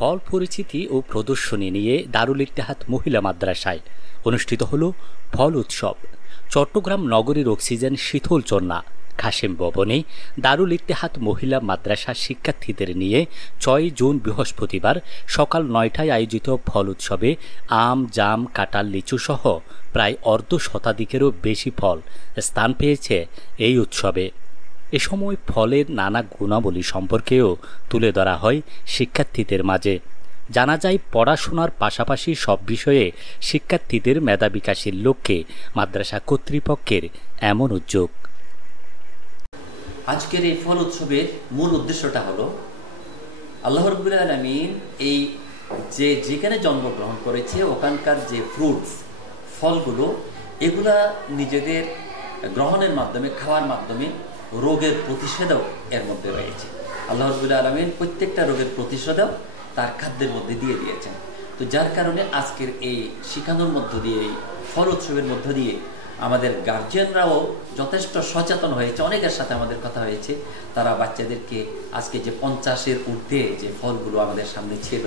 ফল পরিচিতি ও প্রদর্শনী নিয়ে দারুল ইত্তেহাদ মহিলা মাদ্রাসায় অনুষ্ঠিত হল ফল উৎসব। চট্টগ্রাম নগরীর অক্সিজেন শীতলচন্না খাসেম ভবনে দারুল ইত্তেহাদ মহিলা মাদ্রাসার শিক্ষার্থীদের নিয়ে ৬ জুন বৃহস্পতিবার সকাল ৯টায় আয়োজিত ফল উৎসবে আম, জাম, কাঁঠাল, লিচু সহ প্রায় অর্ধ শতাধিকেরও বেশি ফল স্থান পেয়েছে এই উৎসবে। এ সময় ফলের নানা গুণাবলী সম্পর্কেও তুলে ধরা হয় শিক্ষার্থীদের মাঝে। জানা যায়, পড়াশোনার পাশাপাশি সব বিষয়ে শিক্ষার্থীদের মেধা বিকাশের লক্ষ্যে মাদ্রাসা কর্তৃপক্ষের এমন উদ্যোগ। আজকের এই ফল উৎসবের মূল উদ্দেশ্যটা হলো আল্লাহ রাব্বুল আলামিন এই যেখানে জন্মগ্রহণ করেছে ওখানকার যে ফ্রুটস ফলগুলো এগুলা নিজেদের গ্রহণের মাধ্যমে খাওয়ার মাধ্যমে রোগের প্রতিষেধক এর মধ্যে রয়েছে। আল্লাহ রাব্বুল আলামিন প্রত্যেকটা রোগের প্রতিষেধক তার খাদ্যের মধ্যে দিয়ে দিয়েছেন। তো যার কারণে আজকের এই শিখানোর মধ্য দিয়ে এই ফল উৎসবের মধ্য দিয়ে আমাদের গার্জিয়ানরাও যথেষ্ট সচেতন হয়েছে। অনেকের সাথে আমাদের কথা হয়েছে, তারা বাচ্চাদেরকে আজকে যে 50-এর ঊর্ধ্বে যে ফলগুলো আমাদের সামনে ছিল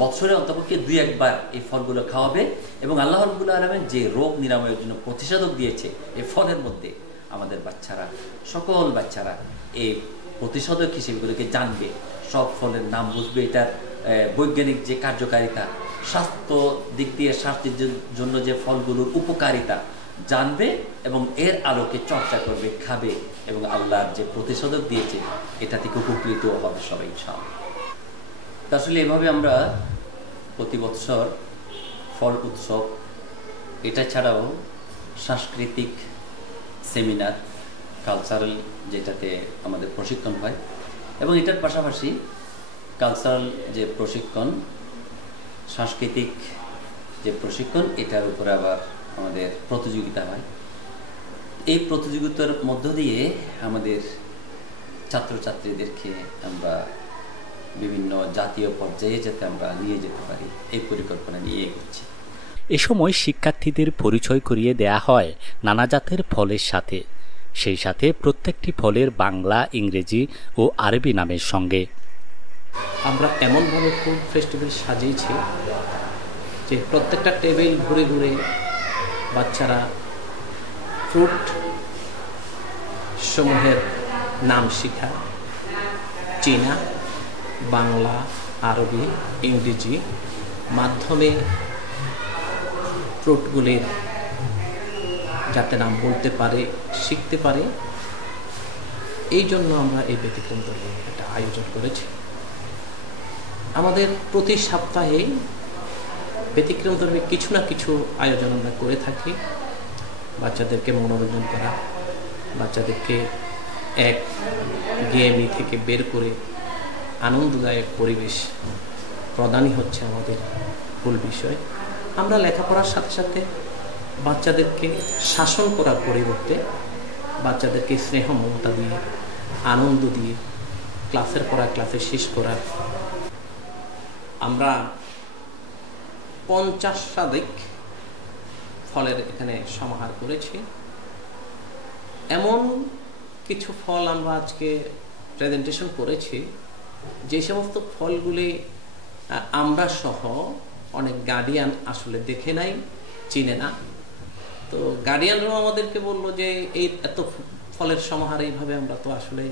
বছরে অন্তপক্ষে 2-1 বার এই ফলগুলো খাওয়াবে এবং আল্লাহ রাব্বুল আলামিন যে রোগ নিরাময়ের জন্য প্রতিষেধক দিয়েছে এই ফলের মধ্যে আমাদের বাচ্চারা সকল বাচ্চারা এই প্রতিষেধক হিসেবেগুলোকে জানবে, সব ফলের নাম বুঝবে, এটার বৈজ্ঞানিক যে কার্যকারিতা, স্বাস্থ্য দিক দিয়ে স্বাস্থ্যের জন্য যে ফলগুলোর উপকারিতা জানবে এবং এর আলোকে চর্চা করবে, খাবে এবং আল্লাহর যে প্রতিষেধক দিয়েছে এটা থেকে উপকৃত হবে সবাই ইনশাআল্লাহ। আসলে এভাবে আমরা প্রতি বছর ফল উৎসব, এটা ছাড়াও সাংস্কৃতিক সেমিনার, কালচারাল যেটাতে আমাদের প্রশিক্ষণ হয় এবং এটার পাশাপাশি কালচারাল যে প্রশিক্ষণ, সাংস্কৃতিক যে প্রশিক্ষণ, এটার উপরে আবার আমাদের প্রতিযোগিতা হয়। এই প্রতিযোগিতার মধ্য দিয়ে আমাদের ছাত্রছাত্রীদেরকে আমরা বিভিন্ন জাতীয় পর্যায়ে যাতে আমরা নিয়ে যেতে পারি এই পরিকল্পনা নিয়ে এগোচ্ছি। এ সময় শিক্ষার্থীদের পরিচয় করিয়ে দেয়া হয় নানা জাতের ফলের সাথে, সেই সাথে প্রত্যেকটি ফলের বাংলা, ইংরেজি ও আরবি নামের সঙ্গে। আমরা এমনভাবে ফুড ফেস্টিভ্যাল সাজিয়েছি যে প্রত্যেকটা টেবিল ঘুরে ঘুরে বাচ্চারা ফ্রুট সমূহের নাম শেখা, চীনা, বাংলা, আরবি, ইংরেজি মাধ্যমে ফ্রুটগুলির যাতে নাম বলতে পারে, শিখতে পারে, এই জন্য আমরা এই ব্যতিক্রমধর্মী একটা আয়োজন করেছি। আমাদের প্রতি সপ্তাহে ব্যতিক্রমধর্মী কিছু না কিছু আয়োজন আমরা করে থাকি। বাচ্চাদেরকে মনোরঞ্জন করা, বাচ্চাদেরকে এক গেমই থেকে বের করে আনন্দদায়ক পরিবেশ প্রদানই হচ্ছে আমাদের মূল বিষয়। আমরা লেখাপড়ার সাথে সাথে বাচ্চাদেরকে শাসন করার পরিবর্তে বাচ্চাদেরকে স্নেহ মমতা দিয়ে, আনন্দ দিয়ে ক্লাসের পড়া ক্লাসে শেষ করার আমরা 50 শতাধিক ফলের এখানে সমাহার করেছি। এমন কিছু ফল আমরা আজকে প্রেজেন্টেশন করেছি যে সমস্ত ফলগুলি আমরা সহ অনেক গার্ডিয়ান আসলে দেখে নাই, চিনে না। তো গার্ডিয়ানরাও আমাদেরকে বললো যে এই এত ফলের সমাহার এইভাবে আমরা তো আসলে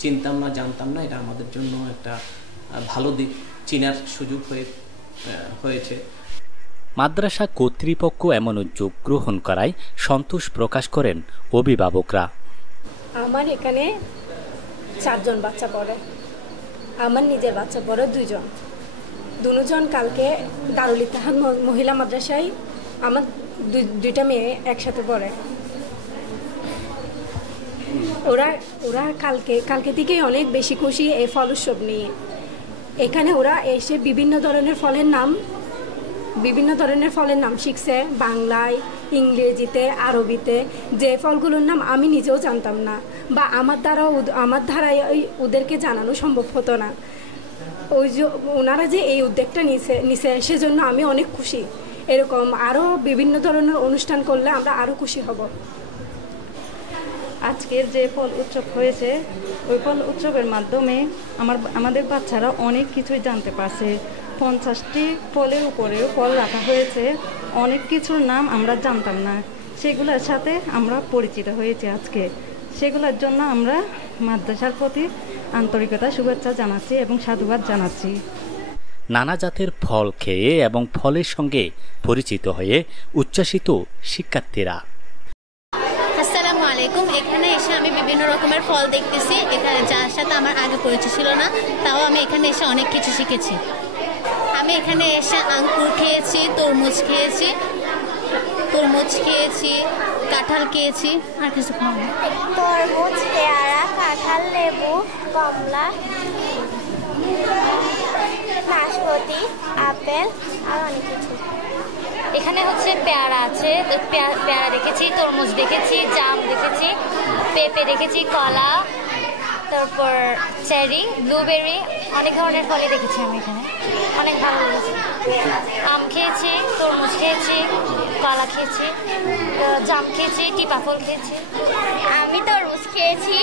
চিনতাম না, জানতাম না, এটা আমাদের জন্য একটা ভালো দিক চিনার সুযোগ হয়েছে। মাদ্রাসা কর্তৃপক্ষ এমন উদ্যোগ গ্রহণ করায় সন্তোষ প্রকাশ করেন অভিভাবকরা। আমার এখানে 4 জন বাচ্চা পড়ে, আমার নিজের বাচ্চা পড়ে 2 জন। দুজন কালকে দারুল ইত্তেহাদ মহিলা মাদ্রাসায় আমার 2টা মেয়ে একসাথে পড়ে। ওরা কালকে থেকেই অনেক বেশি খুশি এই ফল উৎসব নিয়ে। এখানে ওরা এসে বিভিন্ন ধরনের ফলের নাম শিখছে, বাংলায়, ইংরেজিতে, আরবিতে, যে ফলগুলোর নাম আমি নিজেও জানতাম না বা আমার ধারায় ওদেরকে জানানো সম্ভব হতো না। ওনারা যে এই উদ্যোগটা নিছে সেজন্য আমি অনেক খুশি। এরকম আরও বিভিন্ন ধরনের অনুষ্ঠান করলে আমরা আরও খুশি হব। আজকের যে ফল উৎসব হয়েছে ওই ফল উৎসবের মাধ্যমে আমাদের বাচ্চারা অনেক কিছুই জানতে পারছে। 50টি ফলের উপরেও ফল রাখা হয়েছে, অনেক কিছুর নাম আমরা জানতাম না, সেগুলোর সাথে আমরা পরিচিত হয়েছি আজকে। সেগুলোর জন্য আমরা মাদ্রাসার প্রতি আন্তরিকতা শুভেচ্ছা জানাচ্ছি এবং সাধুবাদ জানাচ্ছি। নানা জাতের ফল খেয়ে এবং ফলের সঙ্গে পরিচিত হয়ে উচ্ছ্বাসিত শিক্ষার্থীরা। আসসালামু আলাইকুম। এখানে এসে আমি বিভিন্ন রকমের ফল দেখতেছি, এখানে যার সাথে আমার আগে পরিচয় ছিল না, তাও আমি এখানে এসে অনেক কিছু শিখেছি। আমি এখানে এসে আঙ্কুর খেয়েছি, তরমুজ খেয়েছি, কাঁঠাল খেয়েছি, আর কিছু খাওয়া। তরমুজ, পেয়ারা, কাঁঠাল, লেবু, কমলা, নাশপাতি, আপেল আর অনেক কিছু। এখানে হচ্ছে পেয়ারা আছে, পেয়ারা দেখেছি, তরমুজ দেখেছি, জাম দেখেছি, পেঁপে দেখেছি, কলা, তারপর চেরি, ব্লুবেরি, অনেক ধরনের ফলই দেখেছি আমি এখানে। অনেক ভালো লেগেছে। আম খেয়েছি, তরমুজ খেয়েছি, কলা খেয়েছি, জাম খেয়েছি, টিপা ফল খেয়েছি। আমি তরমুজ খেয়েছি,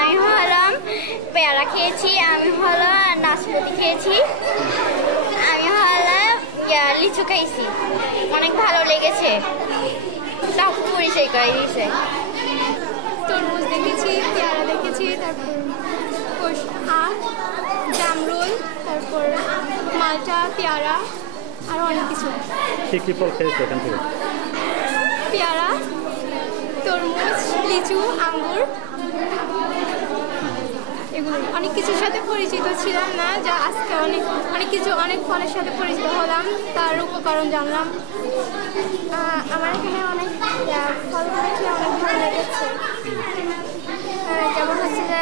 আমি হলাম পেয়ারা খেয়েছি, আমি হলো নাশপাতি খেয়েছি, আমি হলাম লিচু খাইছি। অনেক ভালো লেগেছে, সব পরিচয় করে দিয়েছে। তরমুজ দেখেছি, পেয়ারা দেখেছি, তারপর আম, জামরুল, তারপর মালটা, পেয়ারা আর অনেক কিছু। কি ফল খেয়েছে এখান থেকে? পেয়ারা, তরমুজ, লিচু, আঙ্গুর, এগুলো অনেক কিছুর সাথে পরিচিত ছিলাম না, যা আজকে অনেক ফলের সাথে পরিচিত হলাম, তার উপকরণ জানলাম। আমার এখানে অনেক ফলগুলো খেয়ে অনেক ভালো লেগেছে, যেমন হচ্ছে যে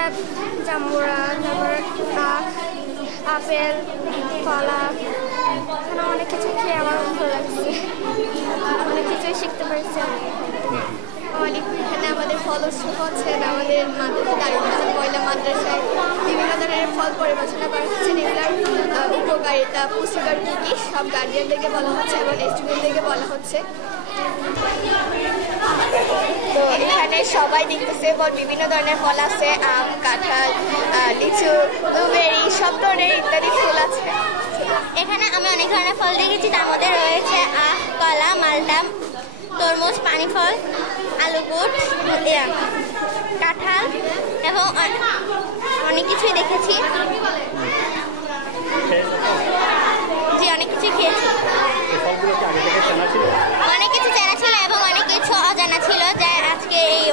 জাম্বুরা, তারপর আখ, আপেল, কলা, এখানে অনেক কিছু খেয়ে আমার ভালো লাগছে, অনেক কিছুই শিখতে পারছি আমি। এখানে আমাদের ফল উৎসব হচ্ছে, আমাদের মাদ্রাসা মহিলা মাদ্রাসায় বিভিন্ন ধরনের ফল পরিবেশনা করা হচ্ছে। এগুলোর উপকারিতা, পুষ্টিকর কী কী সব গার্জিয়ানদেরকে বলা হচ্ছে এবং স্টুডেন্টদেরকে বলা হচ্ছে। তো এখানে সবাই দেখতেছে বিভিন্ন ধরনের ফল আছে, আম, কাঁঠাল, লিচু, ব্লুবেরি, সব ধরনের ইত্যাদি ফুল আছে। এখানে আমি অনেক ধরনের ফল দেখেছি, তার মধ্যে রয়েছে আখ, কলা, মালটা, তরমুজ, পানি ফল, আলুকুট, কাঁঠাল এবং অনেক কিছুই দেখেছি। জি, অনেক কিছুই খেয়েছি। অনেক কিছু জানা ছিল এবং অনেক কিছু অজানা ছিল, যা আজকে এই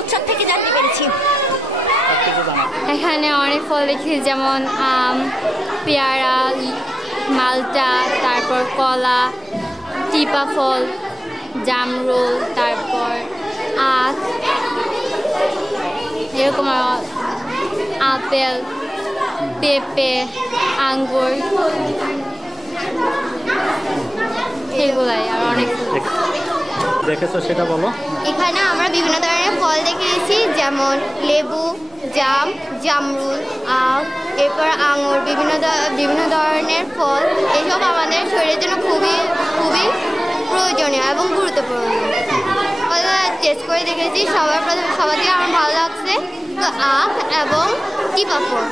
উৎসব থেকে জানতে পেরেছি। এখানে অনেক ফল দেখেছি, যেমন আম, পেয়ারা, মালটা, তারপর কলা, টিপা ফল, জামরুল, তারপর আখ, এরকম আপেল, পেঁপে, আঙ্গুর, এগুলাই আর অনেক দেখেছো সেটা বলো। এখানে আমরা বিভিন্ন ধরনের ফল দেখেছি, যেমন লেবু, জাম, জামরুল, আম, এরপর আঙুর, বিভিন্ন ধরনের ফল। এসব আমাদের শরীরের জন্য খুবই খুবই প্রয়োজনীয় এবং গুরুত্বপূর্ণ। টেস্ট করে দেখেছি, সবার থেকে আমার ভালো লাগছে তো আখ এবং টিপা ফল।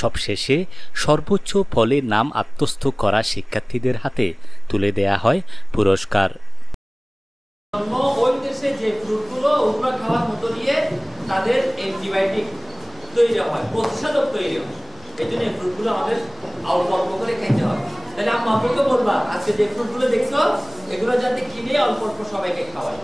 সবশেষে সর্বোচ্চ ফলের নাম আত্মস্থ করা শিক্ষার্থীদের হাতে তুলে দেয়া হয় পুরস্কার। ওই দেশে যে ফ্রুটগুলো ওগুলো খাওয়ার মতো দিয়ে তাদের অ্যান্টিবায়োটিক তৈরি হয়, প্রতিষেধক তৈরি হয়। এই জন্য এই ফ্রুটগুলো আমাদের অল্প অল্প করে খেতে হয়। তাহলে আমি আপনাকে বলবা, আজকে যে ফ্রুটগুলো দেখছো এগুলো যাতে কিনে অল্প অল্প সবাইকে খাওয়াই।